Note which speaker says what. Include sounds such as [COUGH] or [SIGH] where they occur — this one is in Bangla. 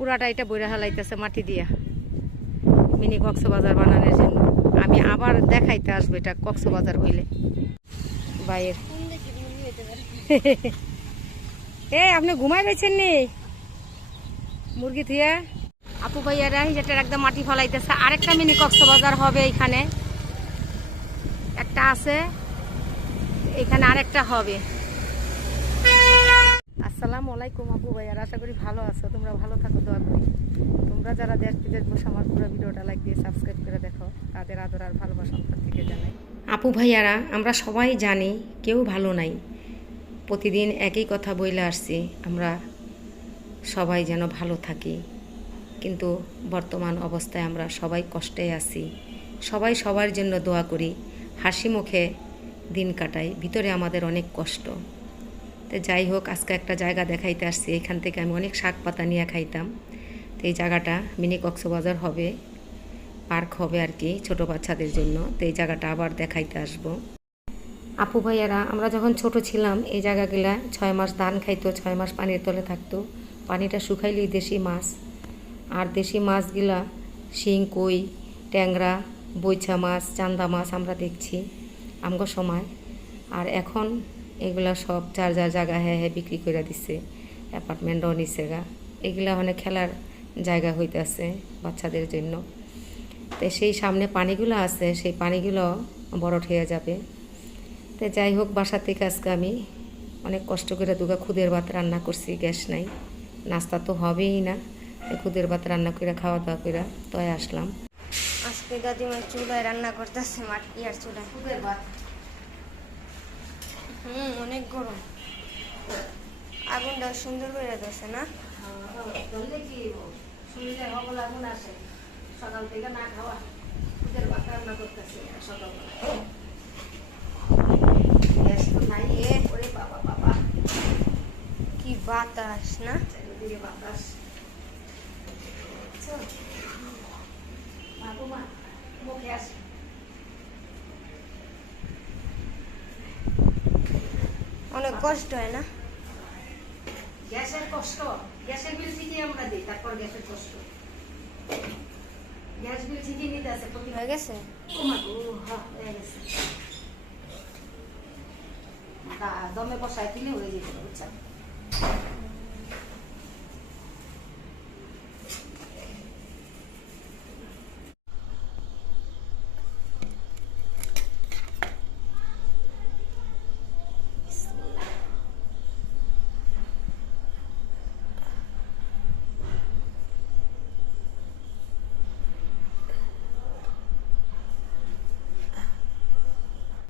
Speaker 1: পুরাটা এটা বইরা হালাইতেছে মাটি দিয়া। মিনি কক্সবাজার বানানোর জন্য। আমি আবার দেখাইতে আসব এটা কক্সবাজার হইলে। বাইয়ের [LAUGHS] এ, আপনি ঘুমাই রয়েছেন নি? মুরগি থিয়া আপু ভাইয়ারা যেটা একদম মাটি ফলাইতেছে। আরেকটা মিনি কক্সবাজার হবে এখানে। একটা আছে। এখানে আরেকটা হবে। আসসালামু আলাইকুম আপু ভাইয়ার, আশা করি ভালো আছো। তোমরা ভালো থাকো, দোয়া করি। তোমরা যারা দেশ বিদেশ বসে আমার পুরো ভিডিওটা লাইক দিয়ে সাবস্ক্রাইব করে দেখো, তাদের আদর আর ভালোবাসা অন্তর থেকে জানাই। আপু ভাইয়ারা, আমরা সবাই জানি কেউ ভালো নাই। প্রতিদিন একই কথা বইলে আসছি, আমরা সবাই যেন ভালো থাকি। কিন্তু বর্তমান অবস্থায় আমরা সবাই কষ্টে আছি। সবাই সবার জন্য দোয়া করি, হাসি মুখে দিন কাটাই, ভিতরে আমাদের অনেক কষ্ট। তো যাই হোক, আজকে একটা জায়গা দেখাইতে আসছি। এখান থেকে আমি অনেক শাক পাতা নিয়ে খাইতাম। তো এই জায়গাটা মিনি কক্সবাজার হবে, পার্ক হবে আর কি, ছোট বাচ্চাদের জন্য। তো এই জায়গাটা আবার দেখাইতে আসব। আপু ভাইয়ারা, আমরা যখন ছোট ছিলাম, এই জায়গাগুলা ছয় মাস ধান খাইতো, ছয় মাস পানির তলে থাকতো। পানিটা শুকাইলেই দেশি মাছ। আর দেশি মাছগুলা শিং, কই, ট্যাংরা, বৈছা মাছ, চান্দা মাছ আমরা দেখছি আমগো সময়। আর এখন এগুলা সব যার যার জায়গা হ্যাঁ হ্যাঁ বিক্রি করে দিছে। অ্যাপার্টমেন্টও নিছে গা। এগুলা অনেক খেলার জায়গা হইতেছে বাচ্চাদের জন্য। তো সেই সামনে পানিগুলো আছে সেই পানিগুলো বড় হয়ে যাবে। তো যাই হোক বাসা থেকে আজকে আমি অনেক কষ্ট করে দুগা খুদের ভাত রান্না করছি গ্যাস নাই। নাস্তা তো হবেই না। খুদের ভাত রান্না করে খাওয়া দাওয়া করে তয় আসলাম।
Speaker 2: আজকে দাদিমা চুলায় রান্না করতেছে মাটি আর চুলায়। খুদের ভাত। হুম অনেক গরম। আগুনটা সুন্দর করে দিচ্ছে না? শরীরে হবল আগুন আসে। সকাল
Speaker 1: থেকে না খাওয়া ভাত রান্না করতেছি সকালবেলা। গ্যাস তো নাই এ ওরে বাবা বাবা।
Speaker 2: কি বাতাস না? চারিদিকে বাতাস।
Speaker 1: মা, মুখে আসে
Speaker 2: অনেক কষ্ট হয় না?
Speaker 1: গ্যাসের কষ্ট গ্যাসের বিল ঠিকই আমরা দিই তারপর গ্যাসের কষ্ট। গ্যাস বিল ঠিকই নিতে আছে প্রতি হয়ে গেছে? ও মা গো, হ্যাঁ, গেছে। দমে বসায় দিলে হয়ে যেত বুঝছেন?